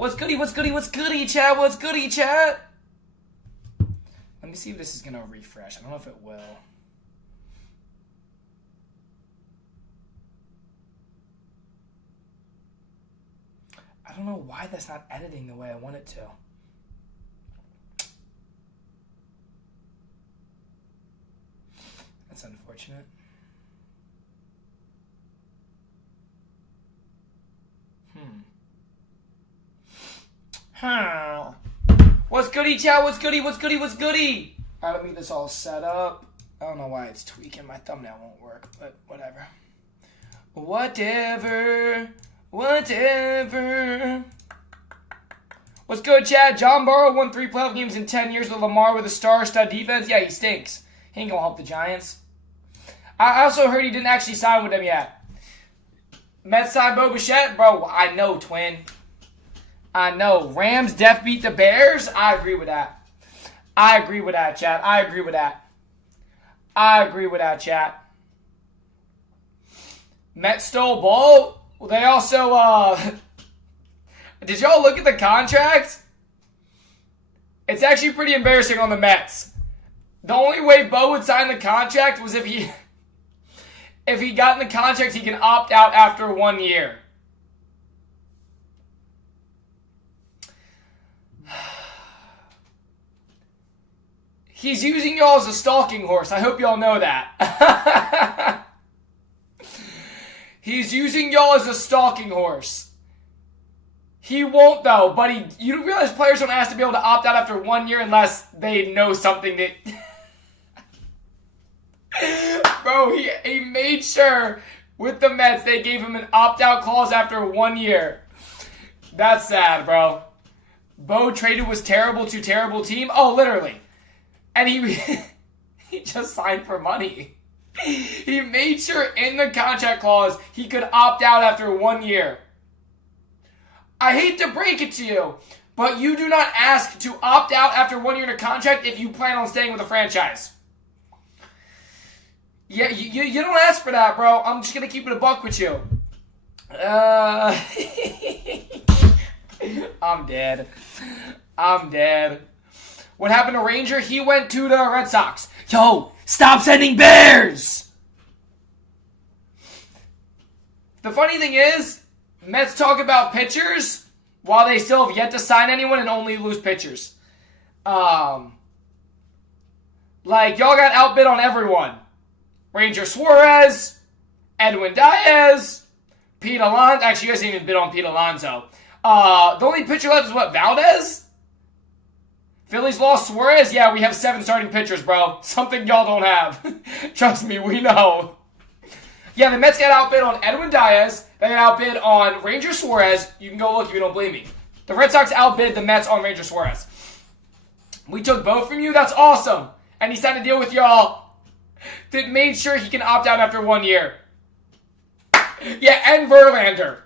What's goody, what's goody, what's goody, chat? What's goody, chat? Let me see if this is going to refresh. I don't know if it will. I don't know why that's not editing the way I want it to. That's unfortunate. What's goody, chat? What's goody? What's goody? What's goody? All right, let me get this all set up. I don't know why it's tweaking. My thumbnail won't work, but whatever. Whatever. What's good, chat? John Burrow won 3 playoff games in 10 years with Lamar with a star-stud defense. Yeah, he stinks. He ain't gonna help the Giants. I also heard he didn't actually sign with them yet. Mets signed Bo Bichette? Bro, I know, twin. I know. Rams def beat the Bears? I agree with that. I agree with that, chat. I agree with that, chat. Mets stole ball. Well, they also, did y'all look at the contract? It's actually pretty embarrassing on the Mets. The only way Bo would sign the contract was if he got in the contract, he can opt out after 1 year. He's using y'all as a stalking horse. I hope y'all know that. He's using y'all as a stalking horse. He won't, though, but you don't realize players don't ask to be able to opt out after 1 year unless they know something that... Bro, he made sure with the Mets they gave him an opt-out clause after 1 year. That's sad, bro. Bo traded was terrible to terrible team. Oh, literally. And he just signed for money. He made sure in the contract clause he could opt out after 1 year. I hate to break it to you, but you do not ask to opt out after 1 year in a contract if you plan on staying with the franchise. Yeah, you don't ask for that, bro. I'm just going to keep it a buck with you. I'm dead. What happened to Ranger? He went to the Red Sox. Yo, stop sending bears! The funny thing is, Mets talk about pitchers while they still have yet to sign anyone and only lose pitchers. Like, y'all got outbid on everyone. Ranger Suarez, Edwin Diaz, Pete Alonso. Actually, you guys didn't even bid on Pete Alonso. The only pitcher left is what, Valdez? Phillies lost Suarez? Yeah, we have 7 starting pitchers, bro. Something y'all don't have. Trust me, we know. Yeah, the Mets got outbid on Edwin Diaz. They got outbid on Ranger Suarez. You can go look if you don't believe me. The Red Sox outbid the Mets on Ranger Suarez. We took both from you? That's awesome. And he signed a deal with y'all that made sure he can opt out after 1 year. Yeah, and Verlander.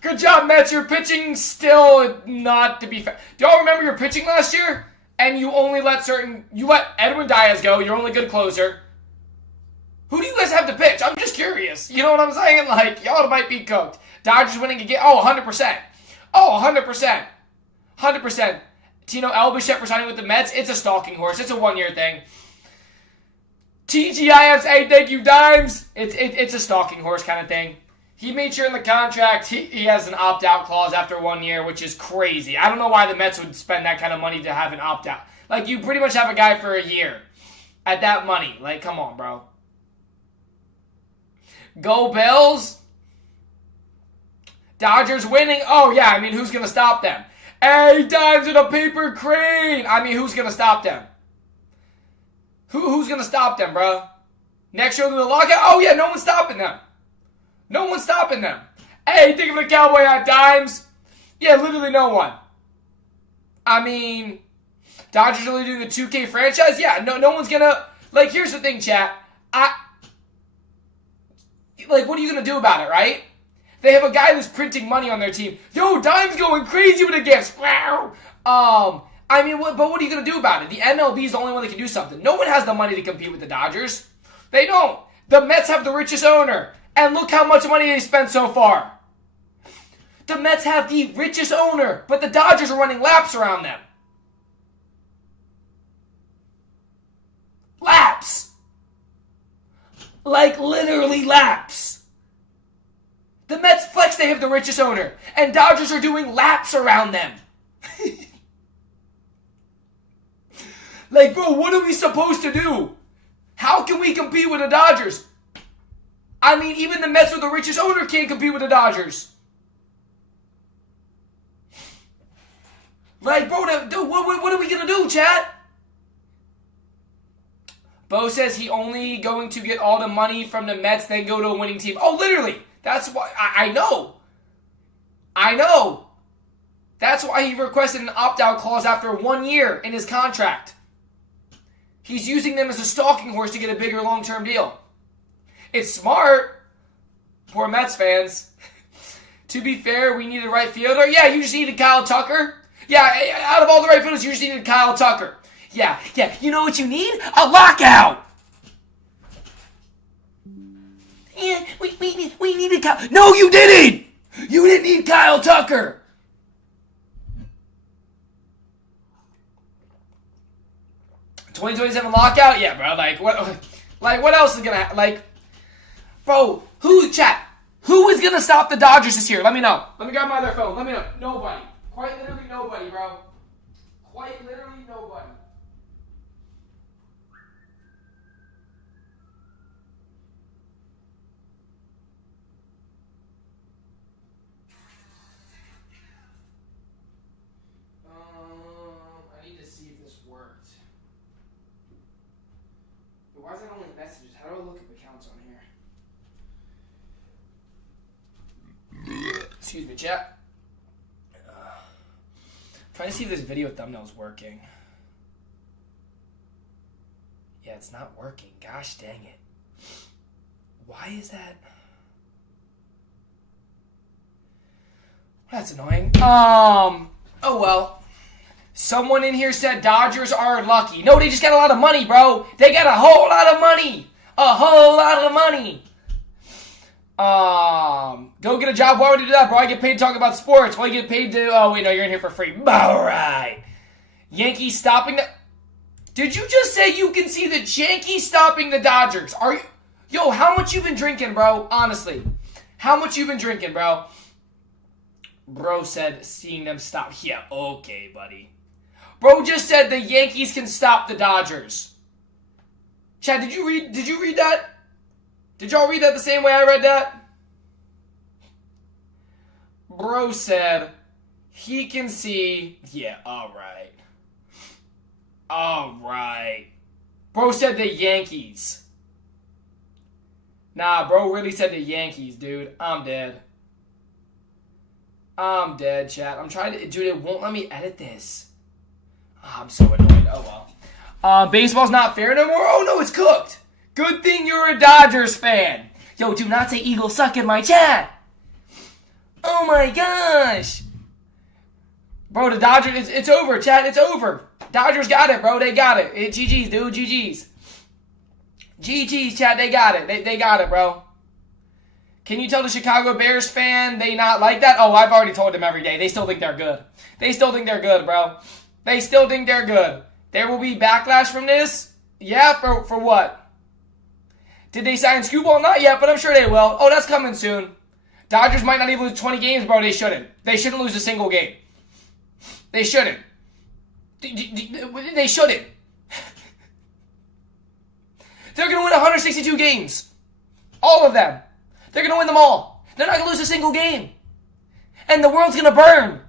Good job, Mets. Your pitching still not to be fair. Do y'all remember your pitching last year? And you only let you let Edwin Diaz go. You're only good closer. Who do you guys have to pitch? I'm just curious. You know what I'm saying? Like, y'all might be cooked. Dodgers winning again. Oh, 100%. Oh, 100%. 100%. Tino L. Bichette for signing with the Mets. It's a stalking horse. It's a 1 year thing. TGIFs, hey, thank you, Dimes. It's a stalking horse kind of thing. He made sure in the contract he has an opt-out clause after 1 year, which is crazy. I don't know why the Mets would spend that kind of money to have an opt-out. Like, you pretty much have a guy for a year at that money. Like, come on, bro. Go Bills. Dodgers winning. Oh, yeah, I mean, who's going to stop them? Hey, Dimes in a paper crane. I mean, who's going to stop them? Who's going to stop them, bro? Next year, the lockout? Oh, yeah, no one's stopping them. No one's stopping them. Hey, think of a cowboy hat, Dimes. Yeah, literally no one. I mean, Dodgers really doing a 2K franchise? Yeah, no one's gonna... Like, here's the thing, chat. Like, what are you gonna do about it, right? They have a guy who's printing money on their team. Yo, Dimes going crazy with the gifts. Wow. I mean, but what are you gonna do about it? The MLB is the only one that can do something. No one has the money to compete with the Dodgers. They don't. The Mets have the richest owner. And look how much money they spent so far. The Mets have the richest owner, but the Dodgers are running laps around them. Laps. Like literally laps. The Mets flex they have the richest owner, and Dodgers are doing laps around them. Like, bro, what are we supposed to do? How can we compete with the Dodgers? I mean, even the Mets with the richest owner can't compete with the Dodgers. Like, bro, what are we going to do, chat? Bo says he only going to get all the money from the Mets, then go to a winning team. Oh, literally. That's why. I know. I know. That's why he requested an opt-out clause after 1 year in his contract. He's using them as a stalking horse to get a bigger long-term deal. It's smart. Poor Mets fans. To be fair, we needed a right fielder. Yeah, you just needed Kyle Tucker. Yeah, out of all the right fielders, you just needed Kyle Tucker. Yeah. You know what you need? A lockout. Yeah, we needed Kyle. No, you didn't. You didn't need Kyle Tucker. $2027 lockout? Yeah, bro. What else is gonna happen? Like, bro, who is gonna stop the Dodgers this year? Let me know. Let me grab my other phone. Let me know. Nobody. Quite literally nobody, bro. Quite literally nobody. I need to see if this worked. Why is that only messages? How do I look up accounts on here? Excuse me, chat. Trying to see if this video thumbnail's working. Yeah, it's not working. Gosh dang it. Why is that? That's annoying. Oh well. Someone in here said Dodgers are lucky. No, they just got a lot of money, bro. They got a whole lot of money. A whole lot of money. Go get a job. Why would you do that, bro? I get paid to talk about sports. Why you get paid to... Oh, wait, no, you're in here for free. All right. Yankees stopping the... Did you just say you can see the Yankees stopping the Dodgers? Are you... Yo, how much you been drinking, bro? Honestly. How much you been drinking, bro? Bro said seeing them stop. Yeah, okay, buddy. Bro just said the Yankees can stop the Dodgers. Chad, did you read that? Did y'all read that the same way I read that? Bro said he can see. Yeah, alright. Alright. Bro said the Yankees. Nah, bro really said the Yankees, dude. I'm dead. I'm dead, chat. I'm trying to... Dude, it won't let me edit this. Oh, I'm so annoyed. Oh, well. Baseball's not fair no more? Oh, no, it's cooked. Good thing you're a Dodgers fan. Yo, do not say Eagles suck in my chat. Oh, my gosh. Bro, the Dodgers... It's over, chat. It's over. Dodgers got it, bro. They got it. GG's, dude. GG's. GG's, chat. They got it. They got it, bro. Can you tell the Chicago Bears fan they not like that? Oh, I've already told them every day. They still think they're good. They still think they're good, bro. They still think they're good. There will be backlash from this? Yeah, for what? Did they sign Scooball? Not yet, but I'm sure they will. Oh, that's coming soon. Dodgers might not even lose 20 games, bro. They shouldn't. They shouldn't lose a single game. They shouldn't. They shouldn't. They're going to win 162 games. All of them. They're going to win them all. They're not going to lose a single game. And the world's going to burn.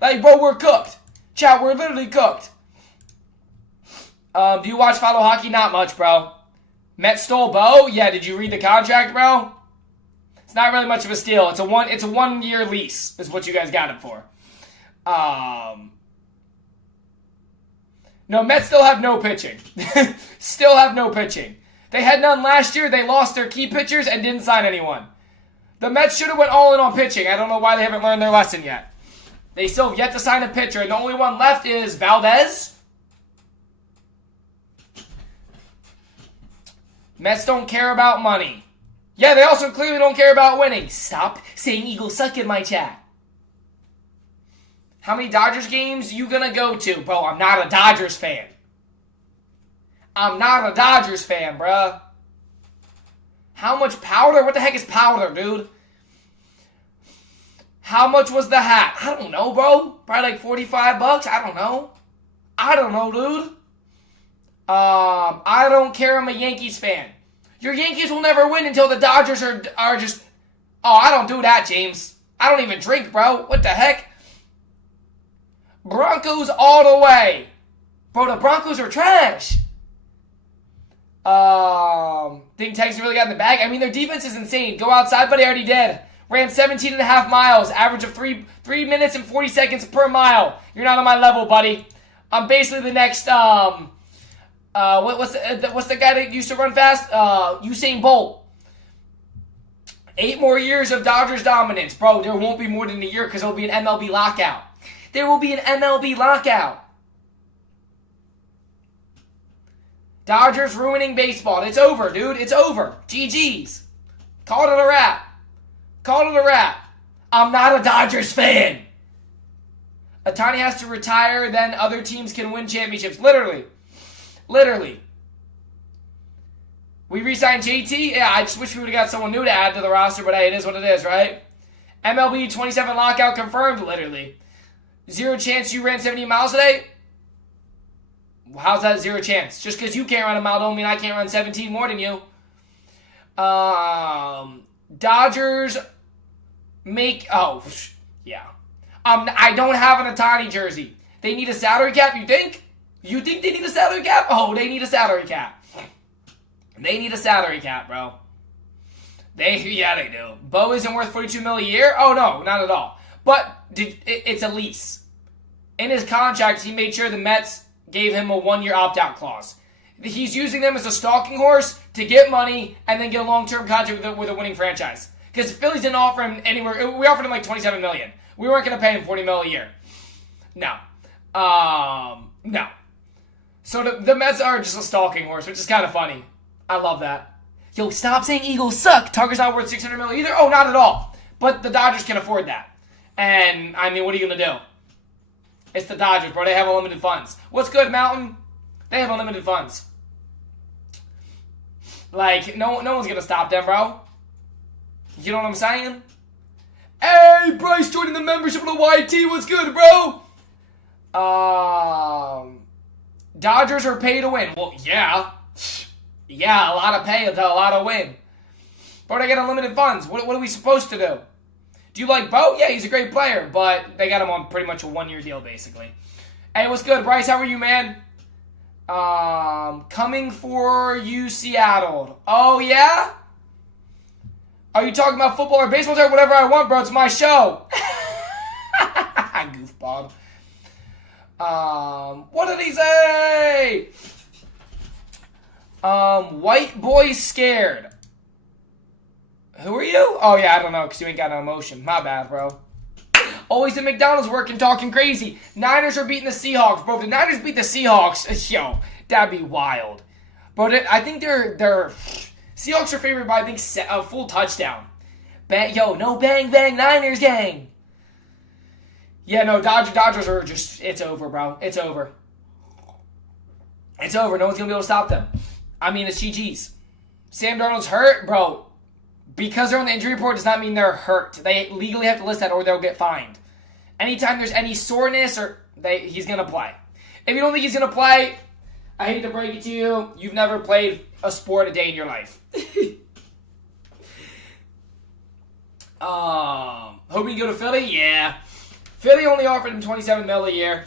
Like, bro, we're cooked. Chat, we're literally cooked. Do you watch Follow Hockey? Not much, bro. Mets stole Bo? Yeah, did you read the contract, bro? It's not really much of a steal. It's a 1 year lease is what you guys got it for. No, Mets still have no pitching. Still have no pitching. They had none last year. They lost their key pitchers and didn't sign anyone. The Mets should have went all in on pitching. I don't know why they haven't learned their lesson yet. They still have yet to sign a pitcher, and the only one left is Valdez. Mets don't care about money. Yeah, they also clearly don't care about winning. Stop saying Eagles suck in my chat. How many Dodgers games you gonna go to? Bro, I'm not a Dodgers fan. I'm not a Dodgers fan, bruh. How much powder? What the heck is powder, dude? How much was the hat? I don't know, bro. Probably like $45. I don't know. I don't know, dude. I don't care. I'm a Yankees fan. Your Yankees will never win until the Dodgers are just... Oh, I don't do that, James. I don't even drink, bro. What the heck? Broncos all the way. Bro, the Broncos are trash. Think Texans really got in the bag? I mean, their defense is insane. Go outside, but he already did. Ran 17.5 miles, average of 3 minutes and 40 seconds per mile. You're not on my level, buddy. I'm basically the next, what's the guy that used to run fast? Usain Bolt. 8 more years of Dodgers dominance. Bro, there won't be more than a year because there will be an MLB lockout. There will be an MLB lockout. Dodgers ruining baseball. It's over, dude. It's over. GG's. Call it a wrap. Call it a wrap. I'm not a Dodgers fan. Ohtani has to retire, then other teams can win championships. Literally. Literally. We re-signed JT? Yeah, I just wish we would have got someone new to add to the roster, but hey, it is what it is, right? MLB 27 lockout confirmed, literally. 0 chance you ran 70 miles today? How's that 0 chance? Just because you can't run a mile don't mean I can't run 17 more than you. Dodgers make... Oh, yeah. I don't have an Ohtani jersey. They need a salary cap, you think? You think they need a salary cap? Oh, they need a salary cap. They need a salary cap, bro. Yeah, they do. Bo isn't worth $42 million a year? Oh, no, not at all. But it's a lease. In his contract, he made sure the Mets gave him a 1-year opt-out clause. He's using them as a stalking horse to get money and then get a long-term contract with a winning franchise. Because Phillies didn't offer him anywhere. We offered him like $27 million. We weren't going to pay him $40 million a year. No. No. So the Mets are just a stalking horse, which is kind of funny. I love that. Yo, stop saying Eagles suck. Tucker's not worth $600 million either. Oh, not at all. But the Dodgers can afford that. And, I mean, what are you going to do? It's the Dodgers, bro. They have unlimited funds. What's good, Mountain? They have unlimited funds. Like, no one's going to stop them, bro. You know what I'm saying? Hey, Bryce joining the membership of the YT. What's good, bro? Dodgers are pay to win. Well, yeah. Yeah, a lot of pay, a lot of win. But they get unlimited funds. What are we supposed to do? Do you like Bo? Yeah, he's a great player, but they got him on pretty much a 1-year deal, basically. Hey, what's good, Bryce? How are you, man? Coming for you, Seattle. Oh, yeah? Are you talking about football or baseball? Or whatever I want, bro. It's my show. Goofball. What did he say? White boy scared. Who are you? Oh, yeah, I don't know, because you ain't got no emotion. My bad, bro. Always at McDonald's working, talking crazy. Niners are beating the Seahawks, bro. If the Niners beat the Seahawks, yo, that'd be wild. Bro, I think they're Seahawks are favored by, I think, a full touchdown. No bang, bang, Niners gang. Yeah, no, Dodgers are just, it's over, bro. It's over. It's over. No one's going to be able to stop them. I mean, it's GG's. Sam Darnold's hurt, bro. Because they're on the injury report does not mean they're hurt. They legally have to list that or they'll get fined. Anytime there's any soreness, he's going to play. If you don't think he's going to play, I hate to break it to you, you've never played a sport a day in your life. Hoping you go to Philly? Yeah. Philly only offered him $27 million a year.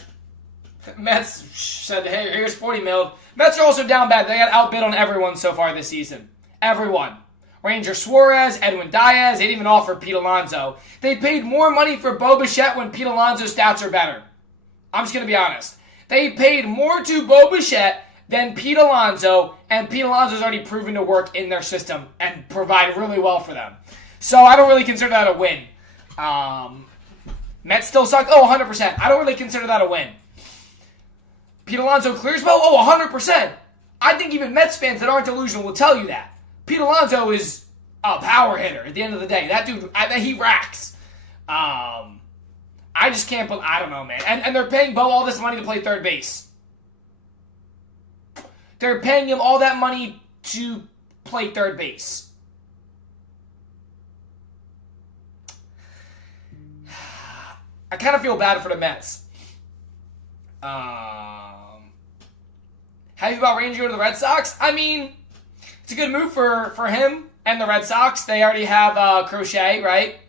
Mets said, hey, here's $40 million. Mets are also down bad. They got outbid on everyone so far this season. Everyone. Ranger Suarez, Edwin Diaz, they didn't even offer Pete Alonso. They paid more money for Bo Bichette when Pete Alonso's stats are better. I'm just going to be honest. They paid more to Bo Bichette than Pete Alonso, and Pete Alonso's already proven to work in their system and provide really well for them. So I don't really consider that a win. Mets still suck? Oh, 100%. I don't really consider that a win. Pete Alonso clears Bo? Oh, 100%. I think even Mets fans that aren't delusional will tell you that. Pete Alonso is a power hitter at the end of the day. That dude, he racks. I just can't. I don't know, man. And they're paying Bo all this money to play third base. They're paying him all that money to play third base. I kind of feel bad for the Mets. How do you feel about Ranger to the Red Sox? I mean, it's a good move for him and the Red Sox. They already have Crochet, right?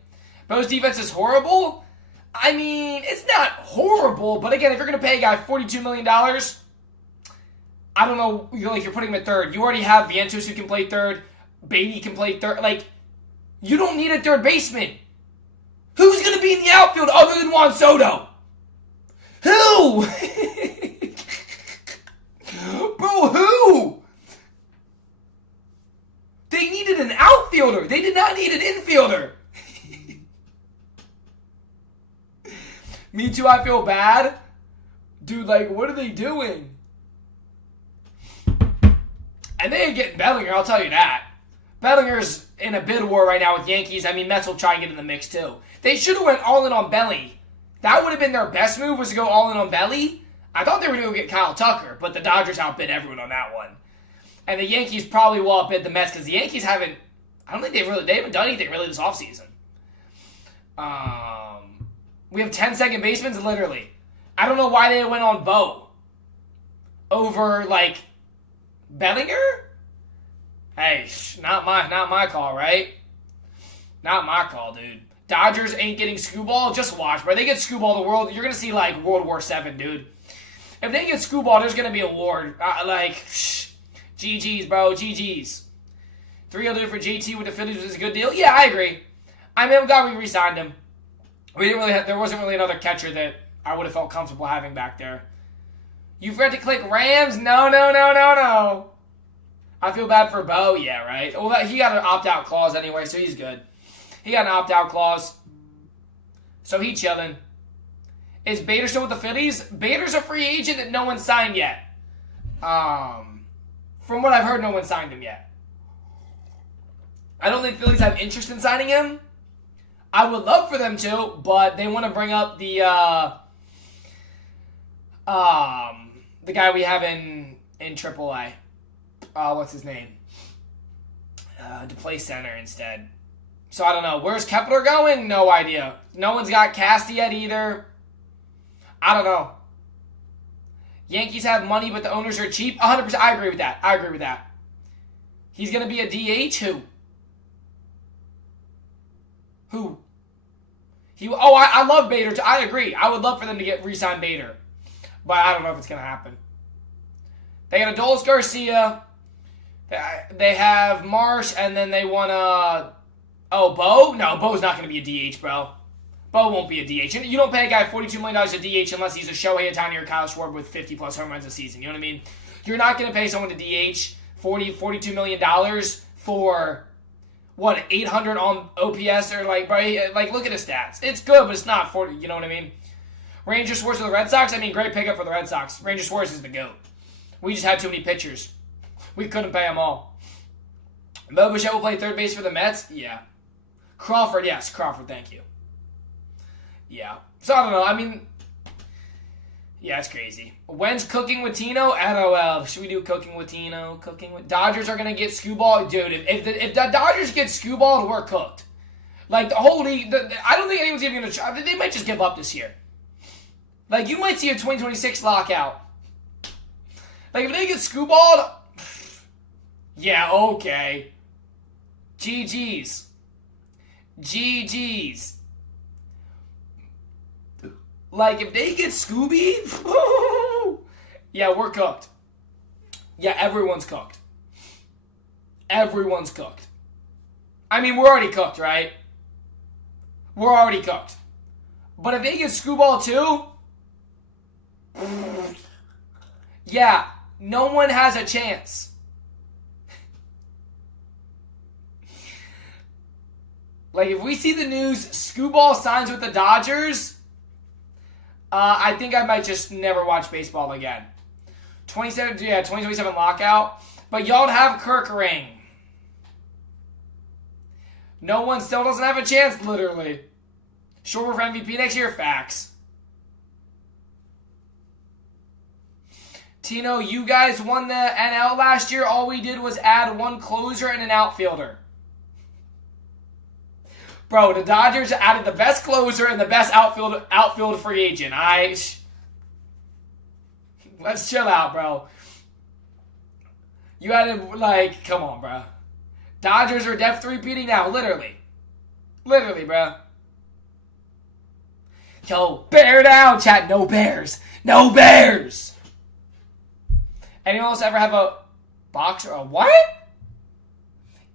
Bo's defense is horrible. I mean, it's not horrible, but again, if you're going to pay a guy $42 million, I don't know, you're putting him at third. You already have Vientos who can play third. Beatty can play third. Like, you don't need a third baseman. Who's going to be in the outfield other than Juan Soto? Who? Bro, who? They needed an outfielder. They did not need an infielder. Me too, I feel bad. Dude, like, what are they doing? And they ain't getting Bellinger, I'll tell you that. Bellinger's in a bid war right now with Yankees. I mean, Mets will try and get in the mix, too. They should have went all in on Belly. That would have been their best move, was to go all in on Belly. I thought they were going to go get Kyle Tucker, but the Dodgers outbid everyone on that one. And the Yankees probably will outbid the Mets, because the Yankees haven't, I don't think they haven't done anything really this offseason. We have 10 second basemen, literally. I don't know why they went on Bo over, like, Bellinger? Hey, not my call, right? Not my call, dude. Dodgers ain't getting Scooball. Just watch, bro. They get Scooball the world. You're gonna see like World War VII, dude. If they get Scooball, there's gonna be a war. GG's, bro. GG's. 3-0 for JT with the Phillies was a good deal. Yeah, I agree. I mean, I'm glad we re-signed him. We didn't really. There wasn't really another catcher that I would have felt comfortable having back there. You forgot to click Rams? No. I feel bad for Bo. Yeah, right. Well, he got an opt-out clause anyway, so he's good. He got an opt-out clause. So he chilling. Is Bader still with the Phillies? Bader's a free agent that no one signed yet. From what I've heard, no one signed him yet. I don't think Phillies have interest in signing him. I would love for them to, but they want to bring up the guy we have in AAA. What's his name? To play center instead. So I don't know. Where's Kepler going? No idea. No one's got Casty yet either. I don't know. Yankees have money, but the owners are cheap. 100%. I agree with that. He's going to be a DH? Who? I love Bader. I agree. I would love for them to re-sign Bader. But I don't know if it's going to happen. They got Adolis Garcia. They have Marsh, and then they want to... Bo? No, Bo's not going to be a DH, bro. Bo won't be a DH. You don't pay a guy $42 million a DH unless he's a Shohei Ohtani or Kyle Schwarber with 50-plus home runs a season. You know what I mean? You're not going to pay someone to DH $42 million for, what, 800 on OPS? Or, like, bro, like, look at his stats. It's good, but it's not 40. You know what I mean? Ranger Schwartz for the Red Sox? I mean, great pickup for the Red Sox. Ranger Schwartz is the GOAT. We just had too many pitchers. We couldn't pay them all. Bo Bichette will play third base for the Mets? Yeah. Crawford, yes. Crawford, thank you. Yeah. So, I don't know. I mean, yeah, it's crazy. When's cooking with Tino? LOL. Should we do cooking with Tino? Dodgers are going to get Scooball? Dude, if the Dodgers get Scooball, we're cooked. Like, the whole league, I don't think anyone's even going to try. They might just give up this year. Like, you might see a 2026 lockout. Like, if they get Scooballed, yeah, okay. GG's. Like, if they get Scooby, yeah, we're cooked. Yeah, everyone's cooked. Everyone's cooked. I mean, we're already cooked, right? We're already cooked. But if they get Scooball too, yeah, no one has a chance. Like, if we see the news, Scooball signs with the Dodgers, I think I might just never watch baseball again. 2027 lockout. But y'all have Kirk ring. No one still doesn't have a chance, literally. Schwarber for MVP next year? Facts. Tino, you guys won the NL last year. All we did was add one closer and an outfielder. Bro, the Dodgers added the best closer and the best outfield free agent. Let's chill out, bro. You added, like, come on, bro. Dodgers are def 3-peating now, literally. Literally, bro. Yo, bear down, chat. No bears. No bears. Anyone else ever have a boxer? A what?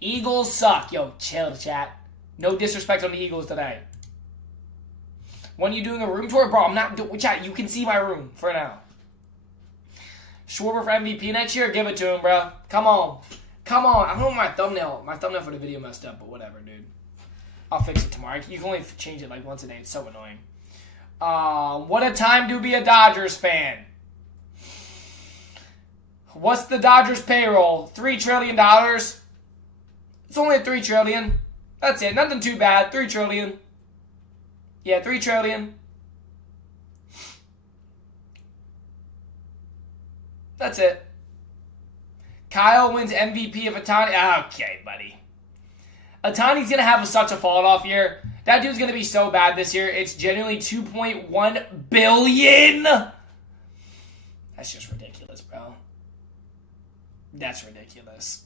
Eagles suck. Yo, chill, chat. No disrespect on the Eagles today. When you doing a room tour? Bro, I'm not doing... Chat, you can see my room for now. Schwarber for MVP next year? Give it to him, bro. Come on. Come on. I don't know my thumbnail for the video messed up, but whatever, dude. I'll fix it tomorrow. You can only change it like once a day. It's so annoying. What a time to be a Dodgers fan. What's the Dodgers payroll? $3 trillion? It's only $3 trillion. That's it. Nothing too bad. $3 trillion. Yeah, $3 trillion. That's it. Kyle wins MVP of Ohtani. Okay, buddy. Ohtani's going to have such a fall-off year. That dude's going to be so bad this year. It's genuinely $2.1 billion. That's just ridiculous, bro. That's ridiculous.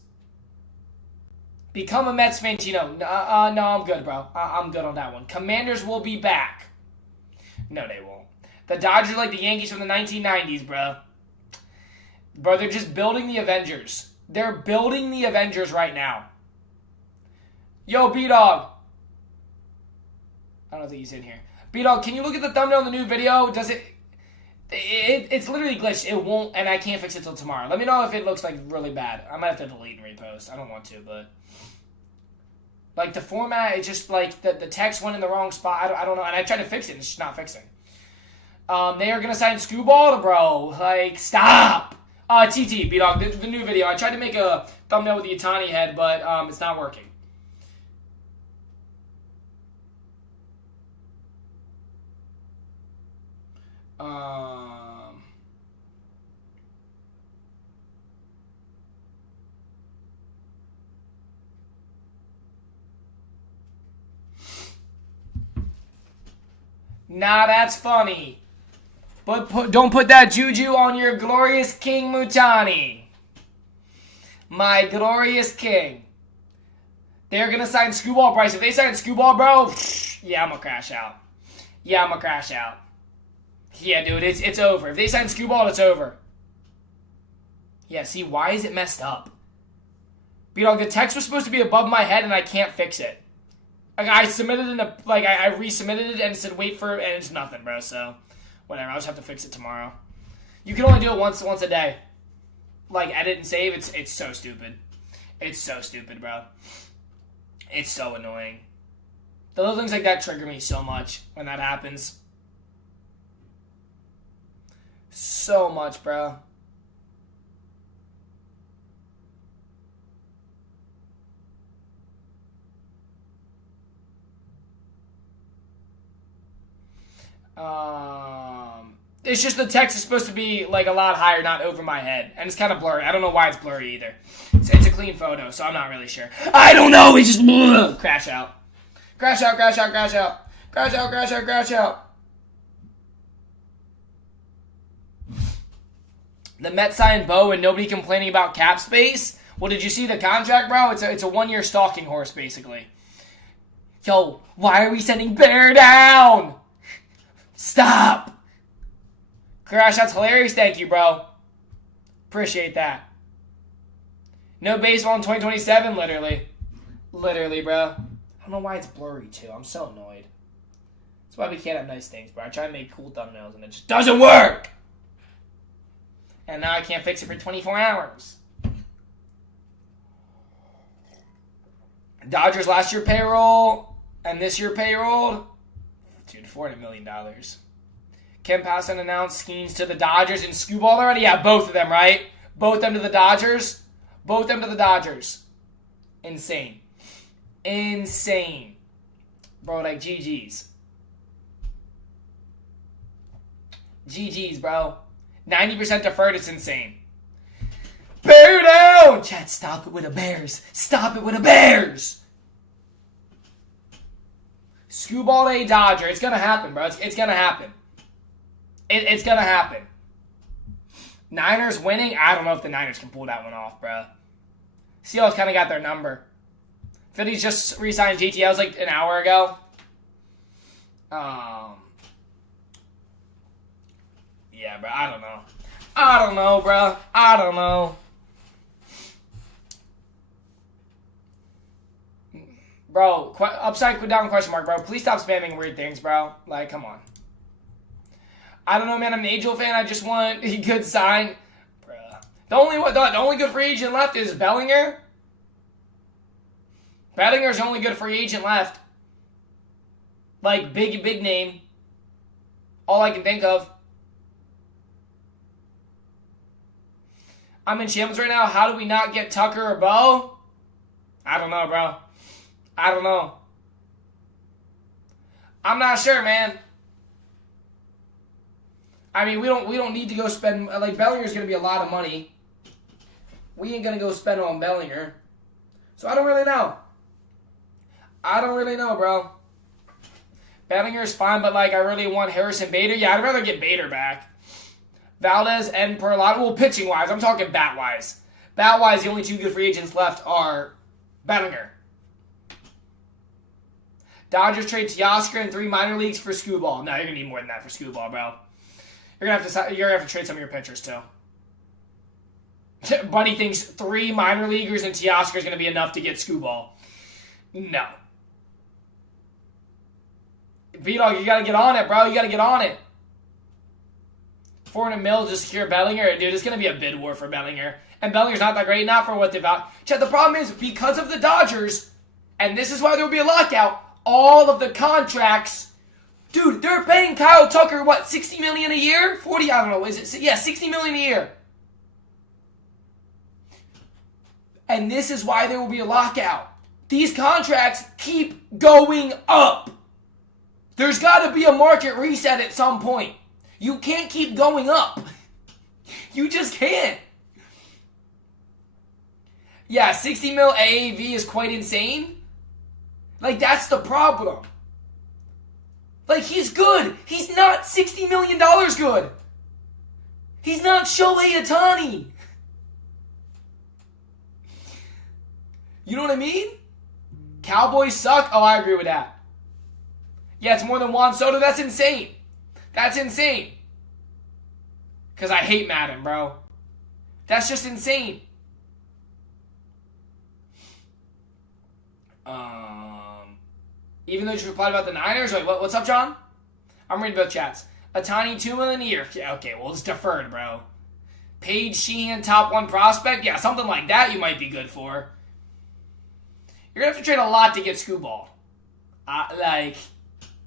Become a Mets fan, Chino. No, I'm good, bro. I'm good on that one. Commanders will be back. No, they won't. The Dodgers are like the Yankees from the 1990s, bro. Bro, they're just building the Avengers. They're building the Avengers right now. Yo, B-Dog. I don't think he's in here. B-Dog, can you look at the thumbnail in the new video? Does it... It's literally glitched. It won't, and I can't fix it till tomorrow. Let me know if it looks like really bad. I might have to delete and repost. I don't want to, but like the format, it's just like the text went in the wrong spot. I don't know, and I tried to fix it, and it's just not fixing. They are gonna sign Scuball, bro. Like, stop. TT, B-Dog, the new video. I tried to make a thumbnail with the Ohtani head, but it's not working. Nah, that's funny. But don't put that juju on your glorious King Mutani. My glorious king. They're going to sign Scuball Price. If they sign Scuball, bro, yeah, I'm going to crash out. Yeah, I'm going to crash out. Yeah, dude, it's over. If they sign Scuball, it's over. Yeah, see, why is it messed up? B-Dog, the text was supposed to be above my head, and I can't fix it. Like, I submitted it in a, like, I resubmitted it, and it said wait for it, and it's nothing, bro, so whatever. I'll just have to fix it tomorrow. You can only do it once a day. Like, edit and save, it's so stupid. It's so stupid, bro. It's so annoying. The little things like that trigger me so much when that happens. So much, bro. It's just the text is supposed to be like a lot higher, not over my head. And it's kind of blurry. I don't know why it's blurry either. It's a clean photo, so I'm not really sure. I don't know. It's just crash out. Crash out, crash out, crash out. Crash out, crash out, crash out. The Mets signed Bo and nobody complaining about cap space? Well, did you see the contract, bro? It's a 1-year stalking horse, basically. Yo, why are we sending Bear down? Stop. Crash, that's hilarious. Thank you, bro. Appreciate that. No baseball in 2027, literally. Literally, bro. I don't know why it's blurry, too. I'm so annoyed. That's why we can't have nice things, bro. I try to make cool thumbnails, and it just doesn't work. And now I can't fix it for 24 hours. Dodgers last year payroll and this year payroll. Dude, $400 million. Ken Passan announced schemes to the Dodgers and Scuball already? Yeah, both of them, right? Both them to the Dodgers? Both them to the Dodgers. Insane. Insane. Bro, like GG's. GG's, bro. 90% deferred, it's insane. Bear down! Chat, stop it with the Bears. Stop it with the Bears! Screwball Day Dodger. It's gonna happen, bro. It's gonna happen. It's gonna happen. Niners winning? I don't know if the Niners can pull that one off, bro. Seahawks kind of got their number. Phillies just re-signed GTLs like an hour ago. Yeah, bro. I don't know. I don't know, bro. I don't know. Bro, upside down question mark, bro. Please stop spamming weird things, bro. Like, come on. I don't know, man. I'm an Angel fan. I just want a good sign. Bruh. The only good free agent left is Bellinger. Bellinger's the only good free agent left. Like, big name. All I can think of. I'm in shambles right now. How do we not get Tucker or Bo? I don't know, bro. I don't know. I'm not sure, man. I mean, we don't need to go spend, like, Bellinger's going to be a lot of money. We ain't going to go spend on Bellinger. So I don't really know. I don't really know, bro. Bellinger's fine, but, like, I really want Harrison Bader. Yeah, I'd rather get Bader back. Valdez and Perlotta. Well, pitching-wise. I'm talking bat-wise. Bat-wise, the only two good free agents left are Bellinger. Dodgers trade Teoscar and 3 minor leagues for Screwball. No, you're going to need more than that for Screwball, bro. You're gonna have to trade some of your pitchers too. Buddy thinks 3 minor leaguers and Teoscar is gonna be enough to get Screwball. No. B-Dog, you gotta get on it, bro. You gotta get on it. 400 mil to secure Bellinger. Dude, it's gonna be a bid war for Bellinger. And Bellinger's not that great, not for what they've got. Chad, the problem is, because of the Dodgers, and this is why there will be a lockout, all of the contracts. Dude, they're paying Kyle Tucker, what, $60 million a year? 40, I don't know, is it? Yeah, $60 million a year. And this is why there will be a lockout. These contracts keep going up. There's got to be a market reset at some point. You can't keep going up. You just can't. Yeah, 60 mil AAV is quite insane. Like, that's the problem. Like, he's good. He's not $60 million good. He's not Shohei Ohtani. You know what I mean? Cowboys suck? Oh, I agree with that. Yeah, it's more than Juan Soto. That's insane. That's insane. Because I hate Madden, bro. That's just insane. Even though you replied about the Niners? Wait, what's up, John? I'm reading both chats. Ohtani, $2 million a year. Yeah, okay, well, it's deferred, bro. Paige Sheehan, top 1 prospect? Yeah, something like that you might be good for. You're going to have to trade a lot to get Screwball.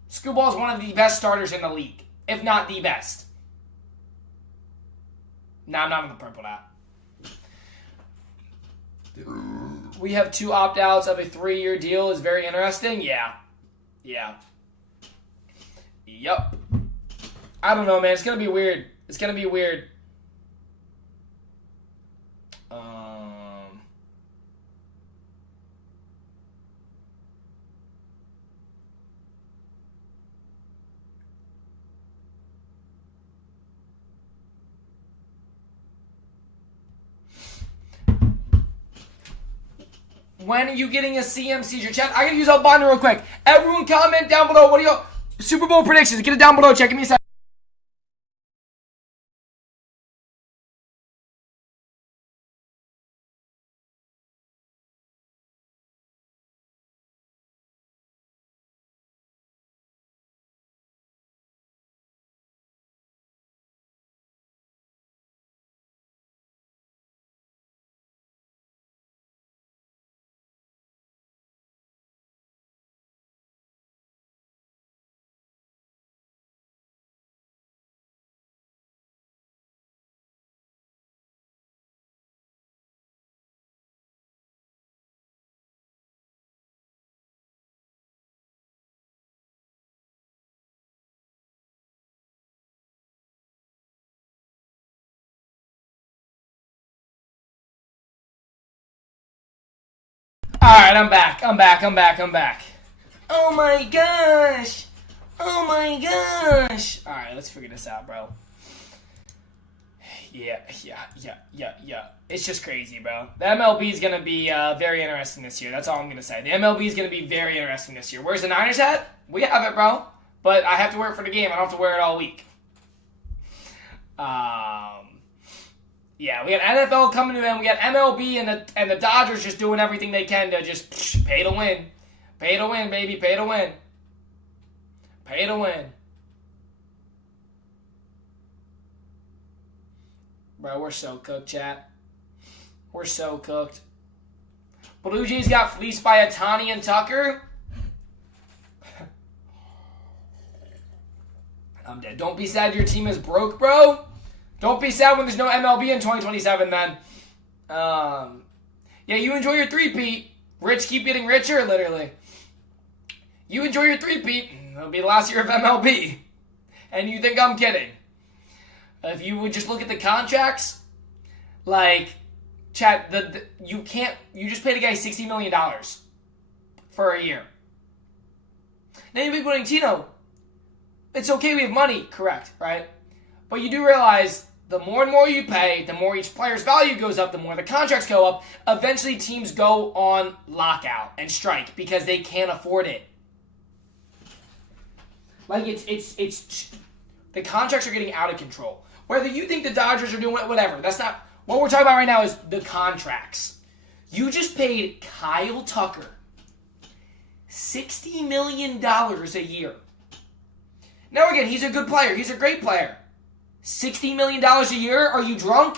Screwball's one of the best starters in the league, if not the best. Nah, I'm not going to purple that. We have 2 opt-outs of a 3-year deal. Is very interesting. Yeah. Yup. I don't know, man. It's going to be weird. It's going to be weird. When are you getting a CMC? Chat, I gotta use Albano real quick. Everyone comment down below. What are your Super Bowl predictions? Get it down below. Check me a second. Alright, I'm back. Oh my gosh. Alright, let's figure this out, bro. Yeah. It's just crazy, bro. The MLB is going to be very interesting this year. That's all I'm going to say. The MLB is going to be very interesting this year. Where's the Niners at? We have it, bro. But I have to wear it for the game. I don't have to wear it all week. Yeah, we got NFL coming to them. We got MLB and the Dodgers just doing everything they can to just pay to win. Pay to win, baby. Pay to win. Pay to win. Bro, we're so cooked, chat. We're so cooked. Blue Jays got fleeced by Ohtani and Tucker. I'm dead. Don't be sad your team is broke, bro. Don't be sad when there's no MLB in 2027, then. Yeah, you enjoy your three-peat. Rich keep getting richer, literally. You enjoy your three-peat. It'll be the last year of MLB. And you think I'm kidding. If you would just look at the contracts, like, chat, you just paid a guy $60 million for a year. Now you'd be putting Tino. It's okay, we have money, correct, right? But you do realize the more and more you pay, the more each player's value goes up, the more the contracts go up. Eventually teams go on lockout and strike because they can't afford it. Like, it's the contracts are getting out of control. Whether you think the Dodgers are doing whatever, that's not what we're talking about right now. Is the contracts. You just paid Kyle Tucker $60 million a year. Now again, he's a good player. He's a great player. $60 million a year? Are you drunk?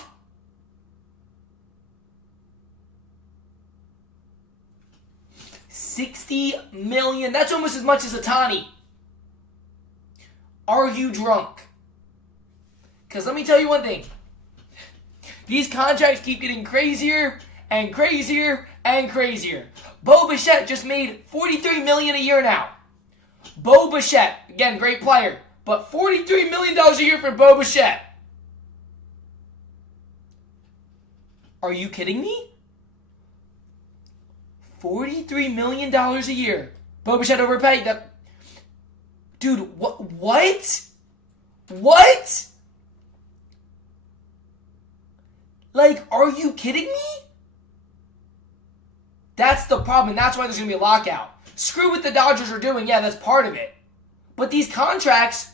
$60 million. That's almost as much as Ohtani. Are you drunk? Because let me tell you one thing. These contracts keep getting crazier and crazier and crazier. Bo Bichette just made $43 million a year now. Bo Bichette, again, great player, but $43 million a year for Bo Bichette. Are you kidding me? $43 million a year. Bo Bichette overpaid. Dude, what? What? Like, are you kidding me? That's the problem, and that's why there's going to be a lockout. Screw what the Dodgers are doing. Yeah, that's part of it. But these contracts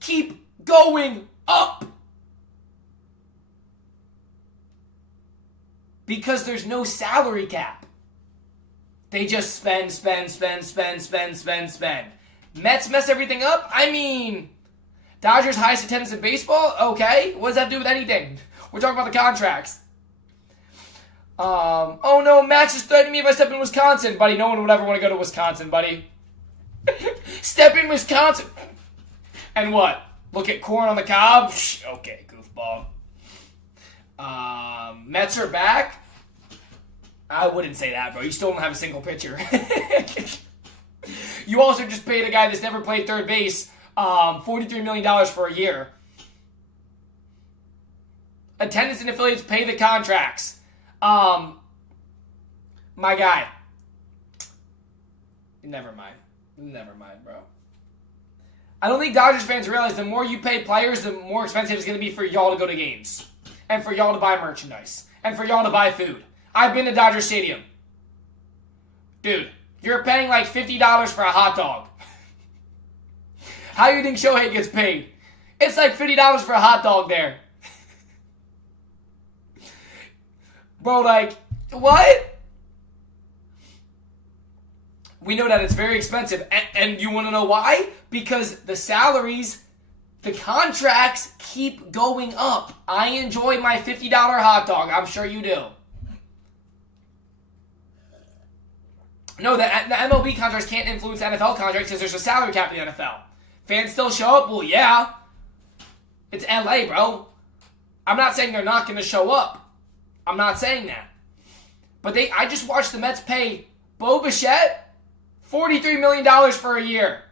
keep going up. Because there's no salary cap. They just spend. Mets mess everything up? I mean, Dodgers highest attendance in baseball? Okay. What does that have to do with anything? We're talking about the contracts. Oh no, Max is threatening me if I step in Wisconsin. Buddy, no one would ever want to go to Wisconsin, buddy. Step in Wisconsin. And what? Look at corn on the cob? Okay, goofball. Mets are back? I wouldn't say that, bro. You still don't have a single pitcher. You also just paid a guy that's never played third base $43 million for a year. Attendance and affiliates pay the contracts. My guy. Never mind, bro. I don't think Dodgers fans realize the more you pay players, the more expensive it's going to be for y'all to go to games. And for y'all to buy merchandise. And for y'all to buy food. I've been to Dodger Stadium. Dude, you're paying like $50 for a hot dog. How do you think Shohei gets paid? It's like $50 for a hot dog there. Bro, like, what? We know that it's very expensive. And you want to know why? Because the salaries, the contracts keep going up. I enjoy my $50 hot dog. I'm sure you do. No, the MLB contracts can't influence NFL contracts because there's a salary cap in the NFL. Fans still show up? Well, yeah. It's LA, bro. I'm not saying they're not going to show up. I'm not saying that. But I just watched the Mets pay Bo Bichette $43 million for a year.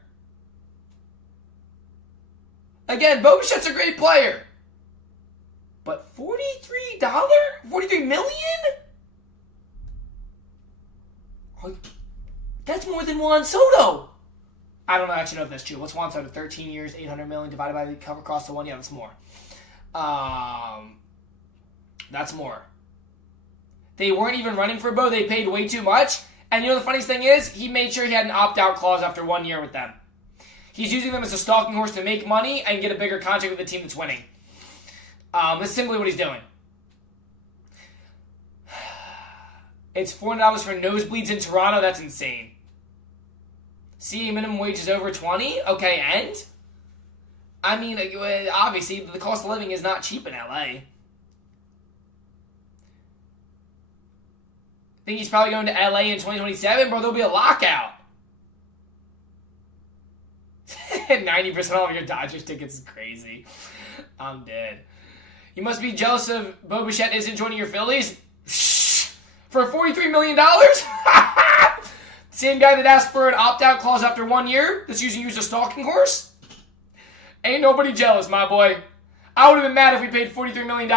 Again, Bo Bichette's a great player. But $43 million? That's more than Juan Soto. I don't actually know if that's true. What's Juan Soto? 13 years, $800 million divided by the cover cost of one. Yeah, that's more. That's more. They weren't even running for Bo. They paid way too much. And you know the funniest thing is, he made sure he had an opt-out clause after 1 year with them. He's using them as a stalking horse to make money and get a bigger contract with the team that's winning. That's simply what he's doing. It's $400 for nosebleeds in Toronto. That's insane. CA minimum wage is over 20? Okay, and? I mean, obviously, the cost of living is not cheap in LA. Think he's probably going to LA in 2027? Bro, there'll be a lockout. 90% off your Dodgers tickets is crazy. I'm dead. You must be jealous of Bo Bichette isn't joining your Phillies? Shh. For $43 million? Same guy that asked for an opt-out clause after 1 year that's using you as a stalking horse? Ain't nobody jealous, my boy. I would have been mad if we paid $43 million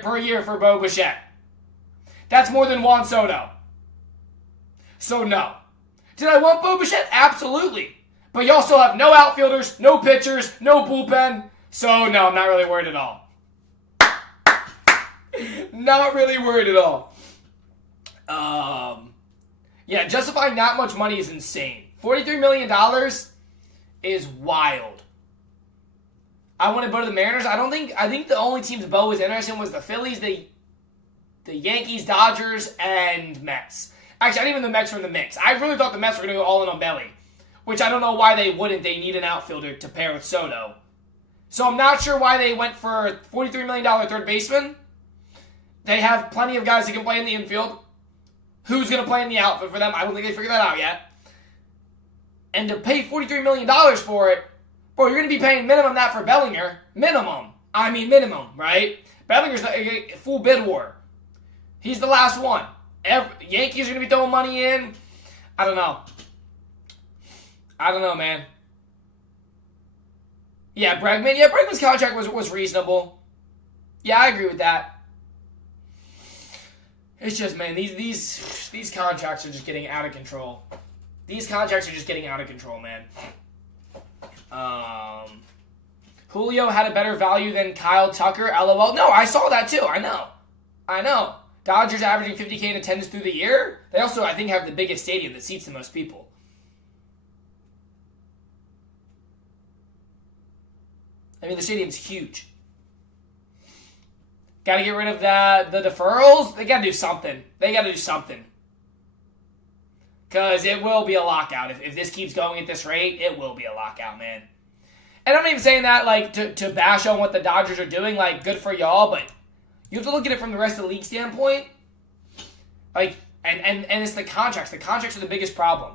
per year for Bo Bichette. That's more than Juan Soto. So no. Did I want Bo Bichette? Absolutely. But y'all still have no outfielders, no pitchers, no bullpen. So no, I'm not really worried at all. Not really worried at all. Yeah, justifying that much money is insane. $43 million is wild. I want to go to the Mariners. I think the only teams Bo was interested in was the Phillies, the Yankees, Dodgers, and Mets. Actually, I didn't even the Mets were in the mix. I really thought the Mets were going to go all in on Belly, which I don't know why they wouldn't. They need an outfielder to pair with Soto. So I'm not sure why they went for $43 million third baseman. They have plenty of guys that can play in the infield. Who's going to play in the outfield for them? I don't think they figured that out yet. And to pay $43 million for it, bro, you're going to be paying minimum that for Bellinger. Minimum. I mean minimum, right? Bellinger's a full bid war. He's the last one. Yankees are going to be throwing money in. I don't know. I don't know, man. Yeah, Bregman. Yeah, Bregman's contract was reasonable. Yeah, I agree with that. It's just, man, these contracts are just getting out of control. These contracts are just getting out of control, man. Julio had a better value than Kyle Tucker. LOL. No, I saw that too. I know. Dodgers averaging 50K in attendance through the year. They also, I think, have the biggest stadium that seats the most people. I mean, the stadium's huge. Got to get rid of the deferrals. They got to do something. Because it will be a lockout. If this keeps going at this rate, it will be a lockout, man. And I'm not even saying that like to bash on what the Dodgers are doing. Like, good for y'all, but you have to look at it from the rest of the league standpoint. Like, and it's the contracts. The contracts are the biggest problem.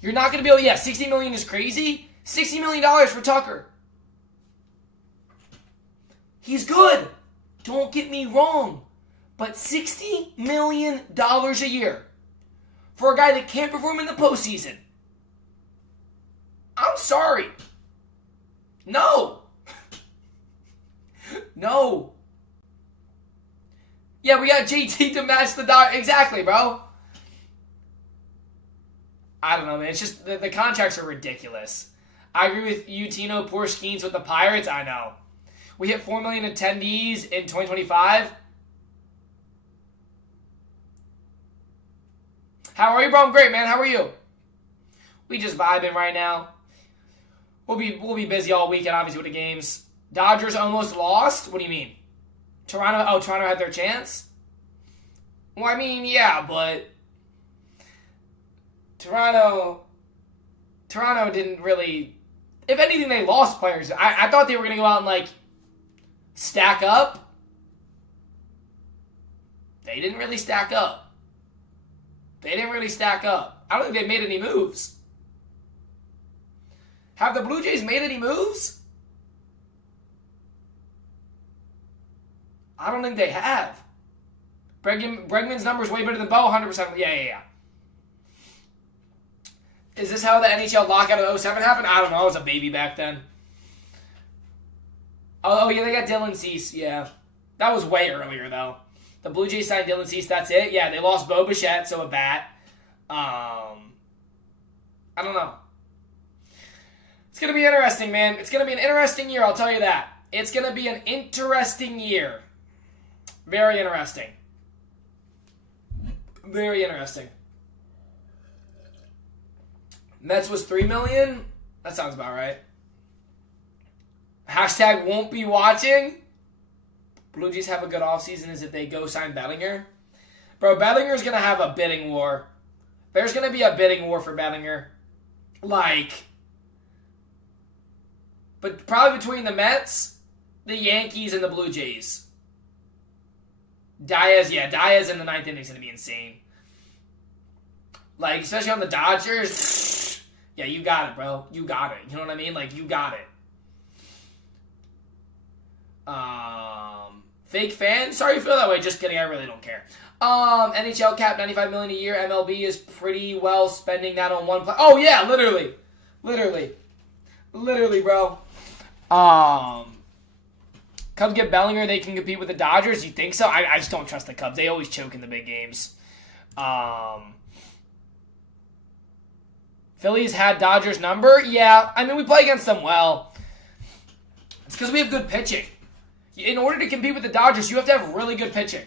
You're not going to be able. Yeah, $60 million is crazy. $60 million for Tucker. He's good. Don't get me wrong. But $60 million a year for a guy that can't perform in the postseason. I'm sorry. No. No. Yeah, we got JT to match the dot. Exactly, bro. I don't know, man. It's just the contracts are ridiculous. I agree with you, Tino. Poor Skeens with the Pirates. I know. We hit 4 million attendees in 2025. How are you, bro? I'm great, man. How are you? We just vibing right now. We'll be busy all weekend, obviously, with the games. Dodgers almost lost? What do you mean? Toronto had their chance? Well, I mean, yeah, but Toronto didn't really... If anything, they lost players. I thought they were going to go out and, like, stack up. They didn't really stack up. I don't think they made any moves. Have the Blue Jays made any moves? I don't think they have. Bregman's number is way better than Bo, 100%. Yeah. Is this how the NHL lockout of 07 happened? I don't know. I was a baby back then. Oh yeah, they got Dylan Cease. Yeah. That was way earlier, though. The Blue Jays signed Dylan Cease. That's it. Yeah, they lost Bo Bichette, so a bat. I don't know. It's going to be interesting, man. It's going to be an interesting year, I'll tell you that. It's going to be an interesting year. Very interesting. Very interesting. Mets was $3 million? That sounds about right. Hashtag won't be watching. Blue Jays have a good offseason is if they go sign Bellinger. Bro, Bellinger's going to have a bidding war. There's going to be a bidding war for Bellinger. But probably between the Mets, the Yankees, and the Blue Jays. Diaz in the ninth inning is going to be insane. Especially on the Dodgers. Yeah, you got it, bro. You got it. You know what I mean? You got it. Fake fan? Sorry you feel that way. Just kidding. I really don't care. NHL cap $95 million a year. MLB is pretty well spending that on one play. Oh yeah, literally, bro. Cubs get Bellinger. They can compete with the Dodgers. You think so? I just don't trust the Cubs. They always choke in the big games. Phillies had Dodgers number. Yeah, I mean we play against them well. It's because we have good pitching. In order to compete with the Dodgers, you have to have really good pitching.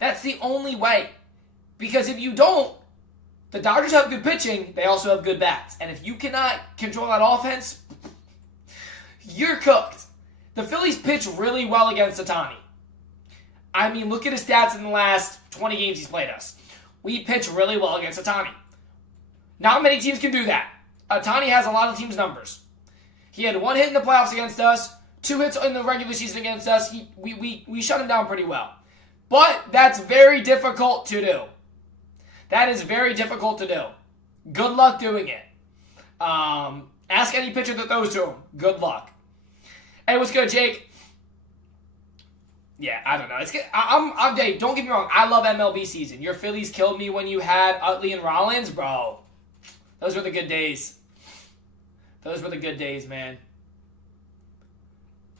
That's the only way. Because if you don't, the Dodgers have good pitching, they also have good bats. And if you cannot control that offense, you're cooked. The Phillies pitch really well against Ohtani. I mean, look at his stats in the last 20 games he's played us. We pitch really well against Ohtani. Not many teams can do that. Ohtani has a lot of teams' numbers. He had 1 hit in the playoffs against us, 2 hits in the regular season against us. We shut him down pretty well. But that's very difficult to do. That is very difficult to do. Good luck doing it. Ask any pitcher that throws to him. Good luck. Hey, what's good, Jake? Yeah, I don't know. I'm Dave. Don't get me wrong. I love MLB season. Your Phillies killed me when you had Utley and Rollins, bro. Those were the good days. Those were the good days, man.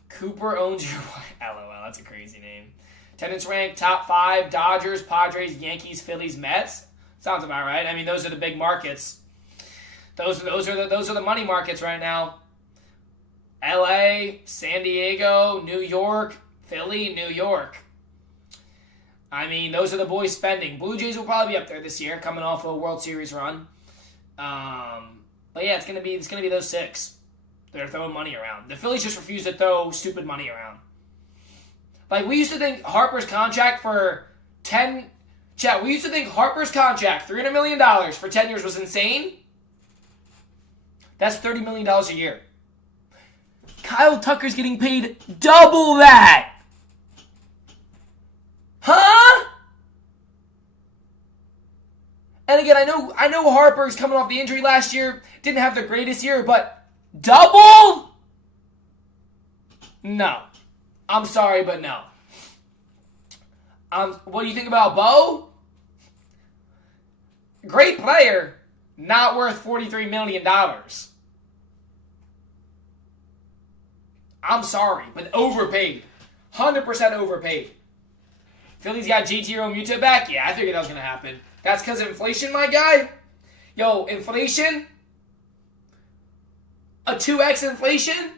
Cooper owns your... LOL, that's a crazy name. Attendance rank, top 5, Dodgers, Padres, Yankees, Phillies, Mets. Sounds about right. I mean, those are the big markets. Those are the money markets right now. LA, San Diego, New York, Philly, New York. I mean, those are the boys spending. Blue Jays will probably be up there this year, coming off a World Series run. But yeah, it's gonna be those 6. They're throwing money around. The Phillies just refuse to throw stupid money around. We used to think Harper's contract for 10... Chat, we used to think Harper's contract, $300 million for 10 years was insane. That's $30 million a year. Kyle Tucker's getting paid double that. Huh? And again, I know Harper's coming off the injury last year, didn't have the greatest year, but double? No. I'm sorry, but no. What do you think about Bo? Great player, not worth $43 million. I'm sorry, but overpaid. 100% overpaid. Phillies got JT Realmuto back? Yeah, I figured that was going to happen. That's because of inflation, my guy? Yo, inflation? A 2x inflation?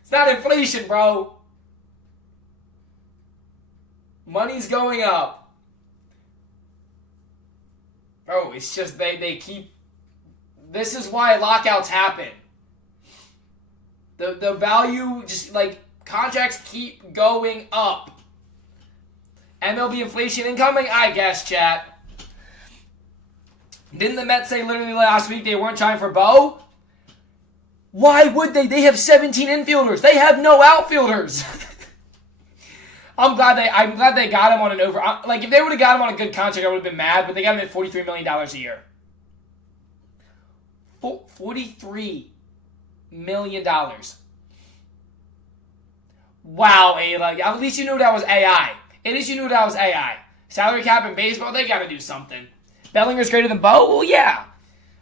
It's not inflation, bro. Money's going up. Bro, it's just they keep... This is why lockouts happen. The value, just contracts keep going up. MLB inflation incoming? I guess, chat. Didn't the Mets say literally last week they weren't trying for Bo? Why would they? They have 17 infielders. They have no outfielders. I'm glad they got him on an over. If they would have got him on a good contract, I would have been mad. But they got him at $43 million a year. $43 million. Wow, Ayla. At least you knew that was AI. At least you knew that was AI. Salary cap in baseball, they got to do something. Bellinger's greater than Bo? Well, yeah.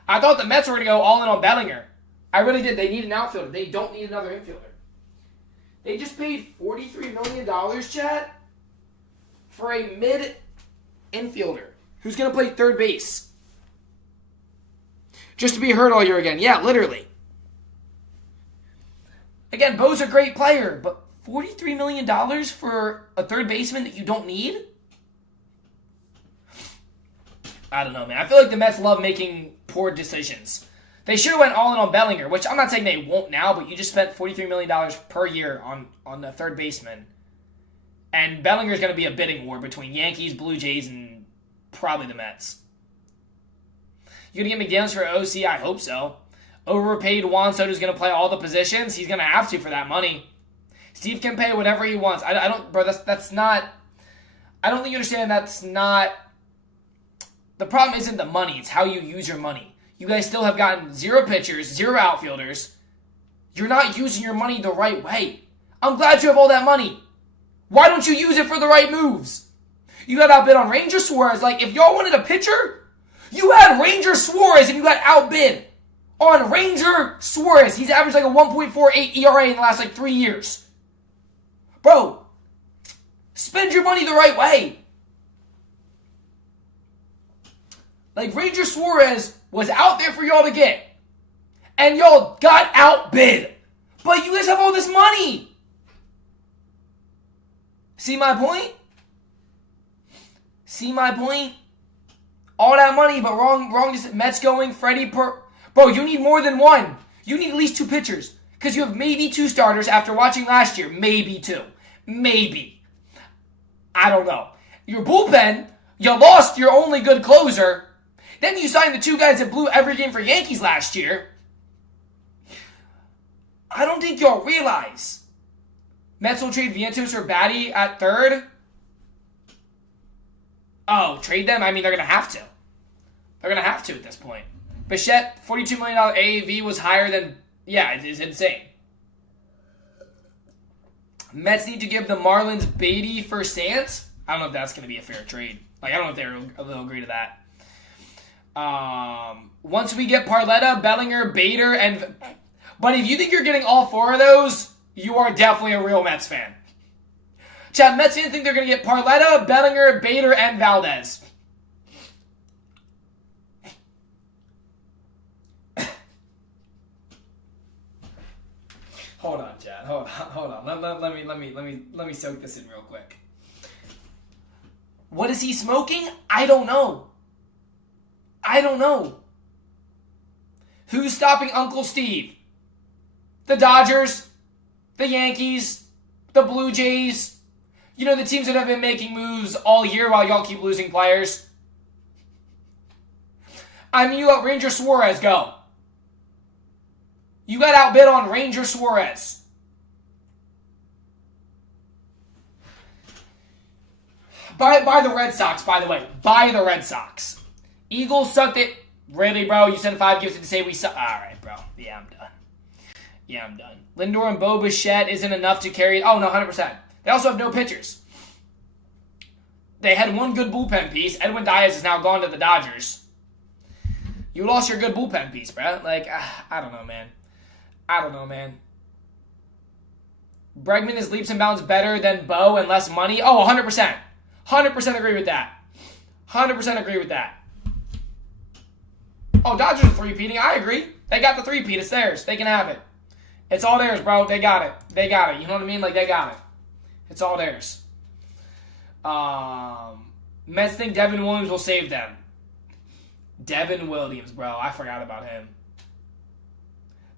I thought the Mets were going to go all in on Bellinger. I really did. They need an outfielder. They don't need another infielder. They just paid $43 million, chat, for a infielder who's going to play third base just to be hurt all year again. Yeah, literally. Again, Bo's a great player, but $43 million for a third baseman that you don't need? I don't know, man. I feel like the Mets love making poor decisions. They should have went all in on Bellinger, which I'm not saying they won't now, but you just spent $43 million per year on the third baseman. And Bellinger's going to be a bidding war between Yankees, Blue Jays, and probably the Mets. You going to get McDaniels for OC? I hope so. Overpaid Juan Soto's going to play all the positions. He's going to have to for that money. Steve can pay whatever he wants. I don't, bro, that's not, I don't think you understand that's not, the problem isn't the money. It's how you use your money. You guys still have gotten 0 pitchers, 0 outfielders. You're not using your money the right way. I'm glad you have all that money. Why don't you use it for the right moves? You got outbid on Ranger Suarez. Like, if y'all wanted a pitcher, you had Ranger Suarez and you got outbid on Ranger Suarez. He's averaged like a 1.48 ERA in the last 3 years. Bro, spend your money the right way. Ranger Suarez was out there for y'all to get. And y'all got outbid. But you guys have all this money. See my point? See my point? All that money, but wrong. Mets going, Freddie Bro, you need more than one. You need at least 2 pitchers. Because you have maybe 2 starters after watching last year. Maybe 2. Maybe. I don't know. Your bullpen, you lost your only good closer. Then you signed the 2 guys that blew every game for Yankees last year. I don't think y'all realize. Mets will trade Vientos or Batty at third. Oh, trade them? I mean, they're going to have to. They're going to have to at this point. Bichette, $42 million AAV was higher than... Yeah, it's insane. Mets need to give the Marlins Beatty for Sans. I don't know if that's going to be a fair trade. I don't know if they'll agree to that. Once we get Parletta, Bellinger, Bader, and... But if you think you're getting all 4 of those, you are definitely a real Mets fan. Chad, Mets fans think they're going to get Parletta, Bellinger, Bader, and Valdez. Hold on, Chad. Hold on. Let me soak this in real quick. What is he smoking? I don't know. Who's stopping Uncle Steve? The Dodgers, the Yankees, the Blue Jays. You know, the teams that have been making moves all year while y'all keep losing players. I mean, you let Ranger Suarez go. You got outbid on Ranger Suarez. By the Red Sox, by the way. By the Red Sox. Eagles sucked it. Really, bro? You sent 5 gifts to say we suck. All right, bro. Yeah, I'm done. Lindor and Bo Bichette isn't enough to carry... Oh, no, 100%. They also have no pitchers. They had one good bullpen piece. Edwin Diaz is now gone to the Dodgers. You lost your good bullpen piece, bro. I don't know, man. Bregman is leaps and bounds better than Bo and less money. Oh, 100%. 100% agree with that. 100% agree with that. Oh, Dodgers are 3-peating. I agree. They got the 3-peat. It's theirs. They can have it. It's all theirs, bro. They got it. You know what I mean? They got it. It's all theirs. Mets think Devin Williams will save them. Devin Williams, bro. I forgot about him.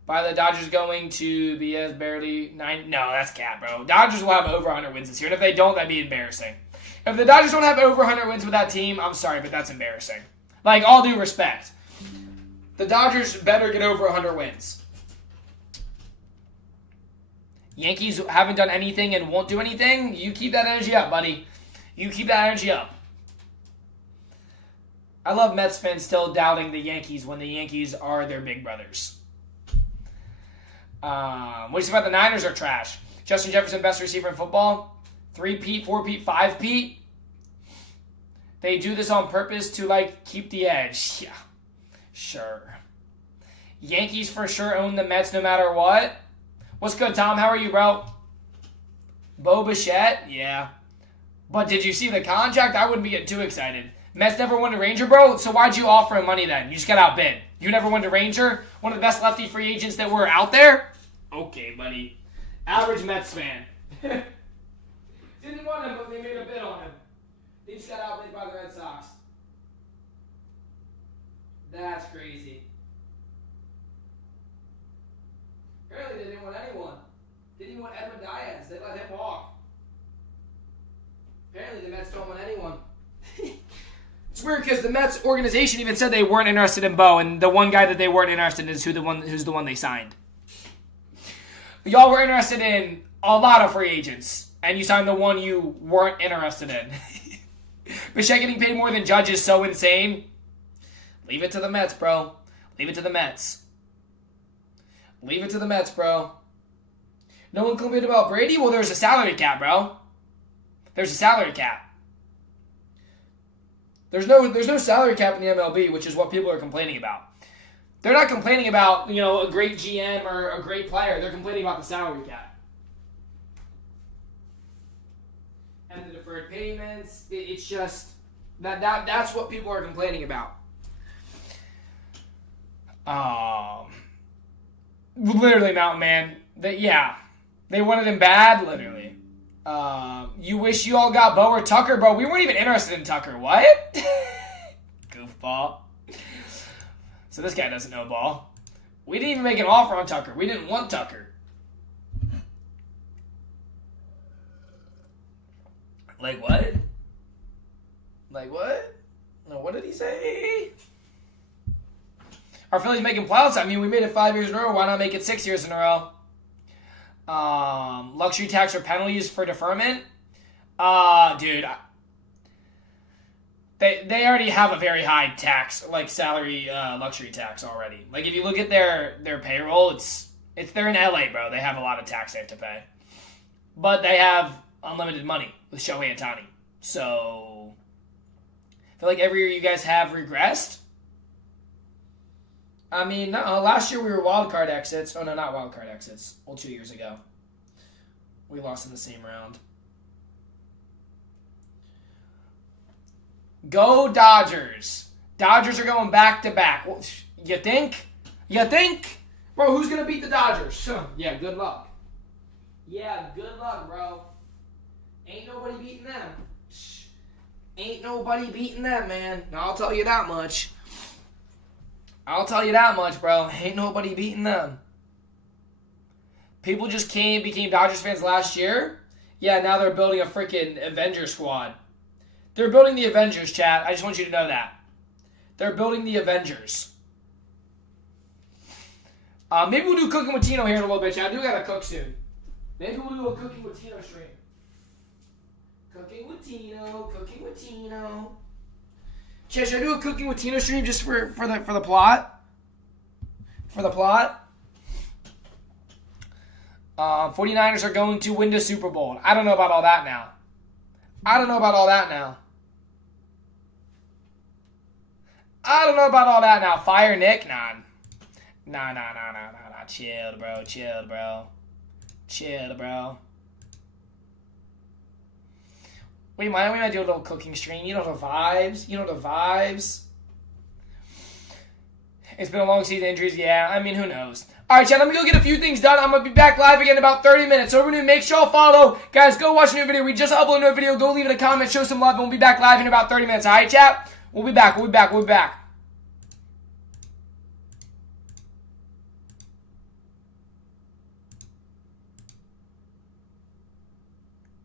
By the Dodgers going to be as barely 9... No, that's cap, bro. Dodgers will have over 100 wins this year. And if they don't, that'd be embarrassing. If the Dodgers don't have over 100 wins with that team, I'm sorry, but that's embarrassing. All due respect. The Dodgers better get over 100 wins. Yankees haven't done anything and won't do anything. You keep that energy up, buddy. You keep that energy up. I love Mets fans still doubting the Yankees when the Yankees are their big brothers. What do you say about the Niners are trash? Justin Jefferson, best receiver in football. 3-peat, 4-peat, 5-peat. They do this on purpose to, keep the edge. Yeah, sure. Yankees for sure own the Mets no matter what. What's good, Tom? How are you, bro? Bo Bichette? Yeah. But did you see the contract? I wouldn't be getting too excited. Mets never won a Ranger, bro, so why'd you offer him money then? You just got outbid. You never won a Ranger? One of the best lefty free agents that were out there? Okay, buddy. Average Mets fan. Didn't want him, but they made a bid on him. They just got outbid by the Red Sox. That's crazy. Apparently they didn't want anyone. They didn't want Edwin Diaz. They let him walk. Apparently the Mets don't want anyone. It's weird because the Mets organization even said they weren't interested in Bo, and the one guy that they weren't interested in is who's the one they signed. Y'all were interested in a lot of free agents, and you signed the one you weren't interested in. Bichette getting paid more than Judge is so insane. Leave it to the Mets, bro. Leave it to the Mets. Leave it to the Mets, bro. No one complained about Brady? Well, there's a salary cap, bro. There's a salary cap. There's no salary cap in the MLB, which is what people are complaining about. They're not complaining about, a great GM or a great player. They're complaining about the salary cap. And the deferred payments. It's just that's what people are complaining about. Literally, Mountain Man. They wanted him bad, literally. You wish you all got Bo or Tucker, bro. We weren't even interested in Tucker. What? Goofball. So this guy doesn't know ball. We didn't even make an offer on Tucker. We didn't want Tucker. Like what? Like what? No, what did he say? Our Phillies making playoffs. I mean, we made it 5 years in a row. Why not make it 6 years in a row? Luxury tax or penalties for deferment. Dude, they already have a very high tax, like salary, luxury tax already. Like if you look at their payroll, it's they're in LA, bro. They have a lot of tax they have to pay, but they have unlimited money with Shohei Ohtani. So I feel like every year you guys have regressed. I mean, no, last year we were wild card exits. Oh, no, not wild card exits. Well, 2 years ago. We lost in the same round. Go Dodgers. Dodgers are going back-to-back. Well, you think? You think? Bro, who's going to beat the Dodgers? Yeah, good luck. Yeah, good luck, bro. Ain't nobody beating them. Ain't nobody beating them, man. No, I'll tell you that much. I'll tell you that much, bro. Ain't nobody beating them. People just became Dodgers fans last year. Yeah, now they're building a freaking Avengers squad. They're building the Avengers, chat. I just want you to know that. They're building the Avengers. Maybe we'll do Cooking with Tino here in a little bit, chat. I do gotta cook soon. Maybe we'll do a Cooking with Tino stream. Cooking with Tino. Cooking with Tino. Should I do a Cooking with Tino stream just for the plot? For the plot? 49ers are going to win the Super Bowl. I don't know about all that now. I don't know about all that now. Fire Nick? Nah. Chill, bro. Wait, why don't we do a little cooking stream? You know the vibes. It's been a long season, injuries. Yeah, I mean, who knows? All right, chat, let me go get a few things done. I'm going to be back live again in about 30 minutes. So everyone, make sure y'all follow. Guys, go watch a new video. We just uploaded a new video. Go leave it a comment, show some love, and we'll be back live in about 30 minutes. All right, chat? We'll be back.